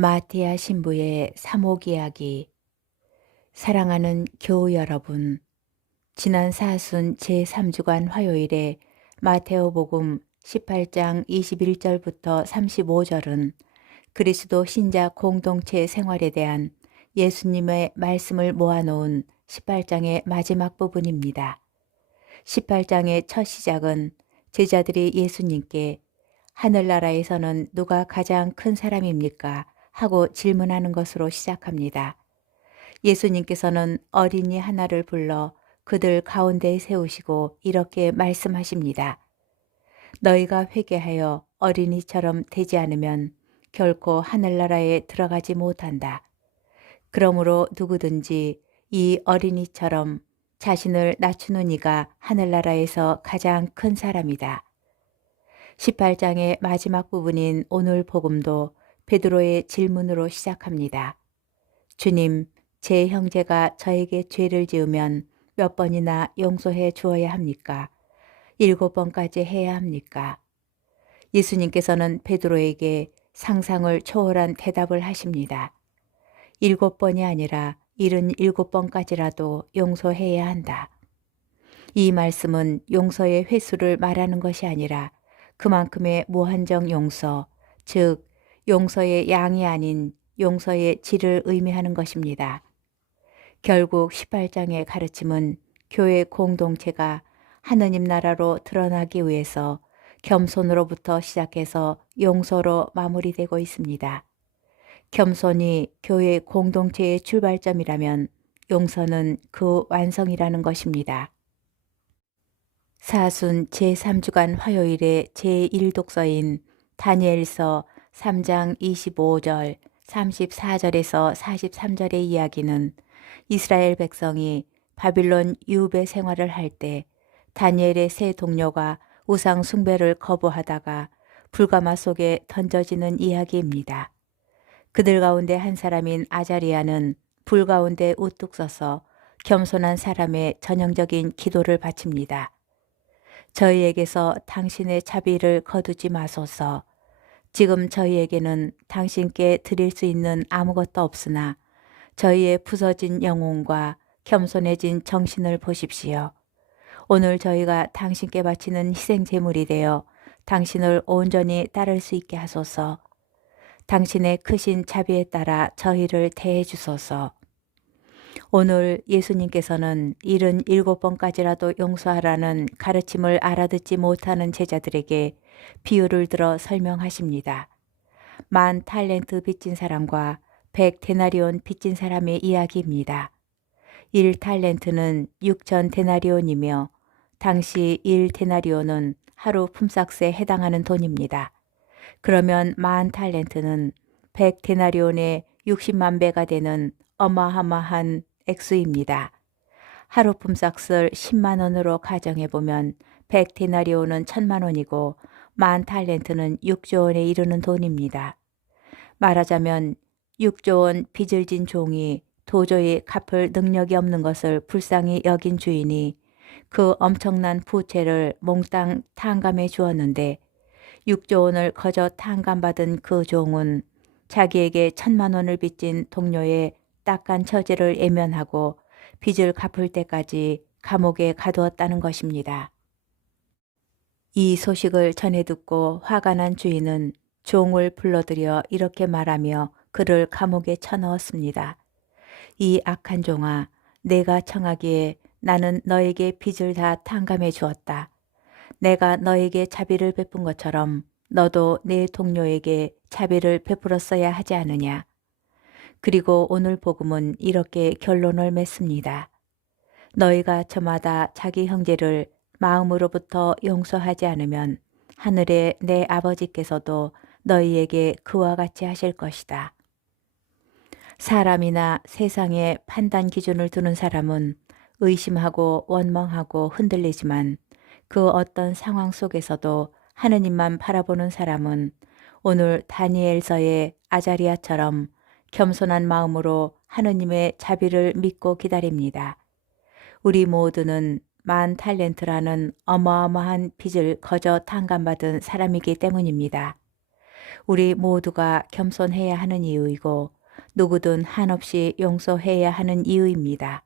마티아 신부의 사목 이야기. 사랑하는 교우 여러분, 지난 사순 제3주간 화요일에 마테오복음 18장 21절부터 35절은 그리스도 신자 공동체 생활에 대한 예수님의 말씀을 모아놓은 18장의 마지막 부분입니다. 18장의 첫 시작은 제자들이 예수님께 하늘나라에서는 누가 가장 큰 사람입니까? 하고 질문하는 것으로 시작합니다. 예수님께서는 어린이 하나를 불러 그들 가운데에 세우시고 이렇게 말씀하십니다. 너희가 회개하여 어린이처럼 되지 않으면 결코 하늘나라에 들어가지 못한다. 그러므로 누구든지 이 어린이처럼 자신을 낮추는 이가 하늘나라에서 가장 큰 사람이다. 18장의 마지막 부분인 오늘 복음도 베드로의 질문으로 시작합니다. 주님, 제 형제가 저에게 죄를 지으면 몇 번이나 용서해 주어야 합니까? 7번까지 해야 합니까? 예수님께서는 베드로에게 상상을 초월한 대답을 하십니다. 7번이 아니라 77번까지라도 용서해야 한다. 이 말씀은 용서의 횟수를 말하는 것이 아니라 그만큼의 무한정 용서, 즉 용서의 양이 아닌 용서의 질을 의미하는 것입니다. 결국 18장의 가르침은 교회 공동체가 하느님 나라로 드러나기 위해서 겸손으로부터 시작해서 용서로 마무리되고 있습니다. 겸손이 교회 공동체의 출발점이라면 용서는 그 완성이라는 것입니다. 사순 제3주간 화요일의 제1독서인 다니엘서 3장 25절, 34절에서 43절의 이야기는 이스라엘 백성이 바빌론 유배 생활을 할 때 다니엘의 세 동료가 우상 숭배를 거부하다가 불가마 속에 던져지는 이야기입니다. 그들 가운데 한 사람인 아자리아는 불 가운데 우뚝 서서 겸손한 사람의 전형적인 기도를 바칩니다. 저희에게서 당신의 자비를 거두지 마소서. 지금 저희에게는 당신께 드릴 수 있는 아무것도 없으나 저희의 부서진 영혼과 겸손해진 정신을 보십시오. 오늘 저희가 당신께 바치는 희생 제물이 되어 당신을 온전히 따를 수 있게 하소서. 당신의 크신 자비에 따라 저희를 대해 주소서. 오늘 예수님께서는 77번까지라도 용서하라는 가르침을 알아듣지 못하는 제자들에게 비유를 들어 설명하십니다. 10,000달란트 빚진 사람과 100데나리온 빚진 사람의 이야기입니다. 1달란트는 6,000데나리온이며 당시 1데나리온은 하루 품삯에 해당하는 돈입니다. 그러면 10,000달란트는 100데나리온의 60만 배가 되는 어마어마한 액수입니다. 하루 품삯을 10만 원으로 가정해보면 100데나리온은 1,000만 원이고 10,000달란트는 6조 원에 이르는 돈입니다. 말하자면 6조 원 빚을 진 종이 도저히 갚을 능력이 없는 것을 불쌍히 여긴 주인이 그 엄청난 부채를 몽땅 탕감해 주었는데 6조 원을 거저 탕감받은 그 종은 자기에게 1,000만 원을 빚진 동료의 딱한 처지를 애면하고 빚을 갚을 때까지 감옥에 가두었다는 것입니다. 이 소식을 전해 듣고 화가 난 주인은 종을 불러들여 이렇게 말하며 그를 감옥에 쳐넣었습니다. 이 악한 종아, 내가 청하기에 나는 너에게 빚을 다 탕감해 주었다. 내가 너에게 자비를 베푼 것처럼 너도 내 동료에게 자비를 베풀었어야 하지 않으냐. 그리고 오늘 복음은 이렇게 결론을 맺습니다. 너희가 저마다 자기 형제를 마음으로부터 용서하지 않으면 하늘의 내 아버지께서도 너희에게 그와 같이 하실 것이다. 사람이나 세상의 판단 기준을 두는 사람은 의심하고 원망하고 흔들리지만 그 어떤 상황 속에서도 하느님만 바라보는 사람은 오늘 다니엘서의 아자리아처럼 겸손한 마음으로 하느님의 자비를 믿고 기다립니다. 우리 모두는 10,000달란트라는 어마어마한 빚을 거저 탕감받은 사람이기 때문입니다. 우리 모두가 겸손해야 하는 이유이고 누구든 한없이 용서해야 하는 이유입니다.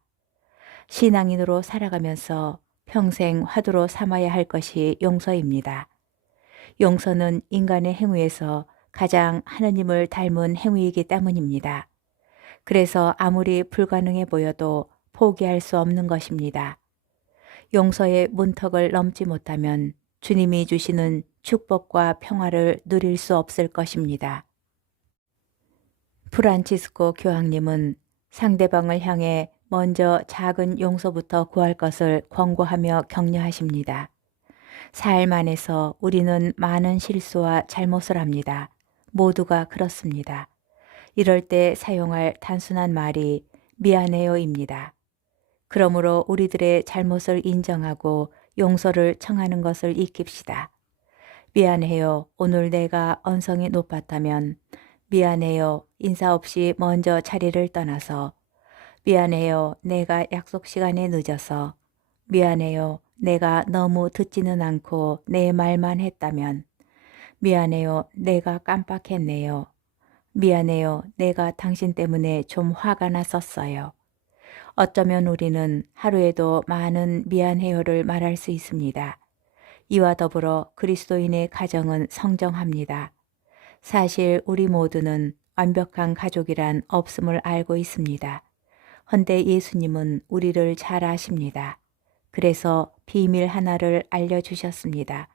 신앙인으로 살아가면서 평생 화두로 삼아야 할 것이 용서입니다. 용서는 인간의 행위에서 가장 하느님을 닮은 행위이기 때문입니다. 그래서 아무리 불가능해 보여도 포기할 수 없는 것입니다. 용서의 문턱을 넘지 못하면 주님이 주시는 축복과 평화를 누릴 수 없을 것입니다. 프란치스코 교황님은 상대방을 향해 먼저 작은 용서부터 구할 것을 권고하며 격려하십니다. 삶 안에서 우리는 많은 실수와 잘못을 합니다. 모두가 그렇습니다. 이럴 때 사용할 단순한 말이 미안해요입니다. 그러므로 우리들의 잘못을 인정하고 용서를 청하는 것을 익힙시다. 미안해요. 오늘 내가 언성이 높았다면 미안해요. 인사 없이 먼저 자리를 떠나서 미안해요. 내가 약속 시간에 늦어서 미안해요. 내가 너무 듣지는 않고 내 말만 했다면 미안해요. 내가 깜빡했네요. 미안해요. 내가 당신 때문에 좀 화가 났었어요. 어쩌면 우리는 하루에도 많은 미안해요를 말할 수 있습니다. 이와 더불어 그리스도인의 가정은 성정합니다. 사실 우리 모두는 완벽한 가족이란 없음을 알고 있습니다. 헌데 예수님은 우리를 잘 아십니다. 그래서 비밀 하나를 알려주셨습니다.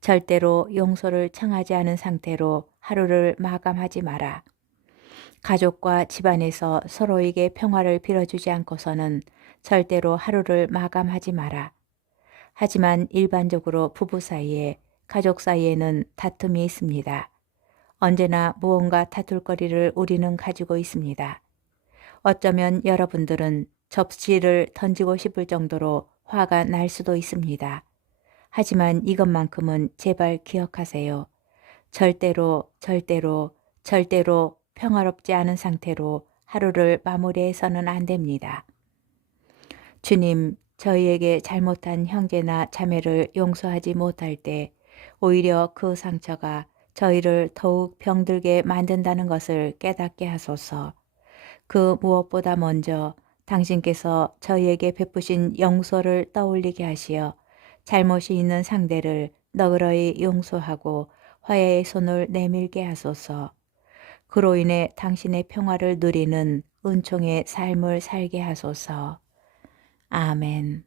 절대로 용서를 청하지 않은 상태로 하루를 마감하지 마라. 가족과 집안에서 서로에게 평화를 빌어주지 않고서는 절대로 하루를 마감하지 마라. 하지만 일반적으로 부부 사이에, 가족 사이에는 다툼이 있습니다. 언제나 무언가 다툴거리를 우리는 가지고 있습니다. 어쩌면 여러분들은 접시를 던지고 싶을 정도로 화가 날 수도 있습니다. 하지만 이것만큼은 제발 기억하세요. 절대로 절대로 절대로 평화롭지 않은 상태로 하루를 마무리해서는 안 됩니다. 주님, 저희에게 잘못한 형제나 자매를 용서하지 못할 때 오히려 그 상처가 저희를 더욱 병들게 만든다는 것을 깨닫게 하소서. 그 무엇보다 먼저 당신께서 저희에게 베푸신 용서를 떠올리게 하시어 잘못이 있는 상대를 너그러이 용서하고 화해의 손을 내밀게 하소서. 그로 인해 당신의 평화를 누리는 은총의 삶을 살게 하소서. 아멘.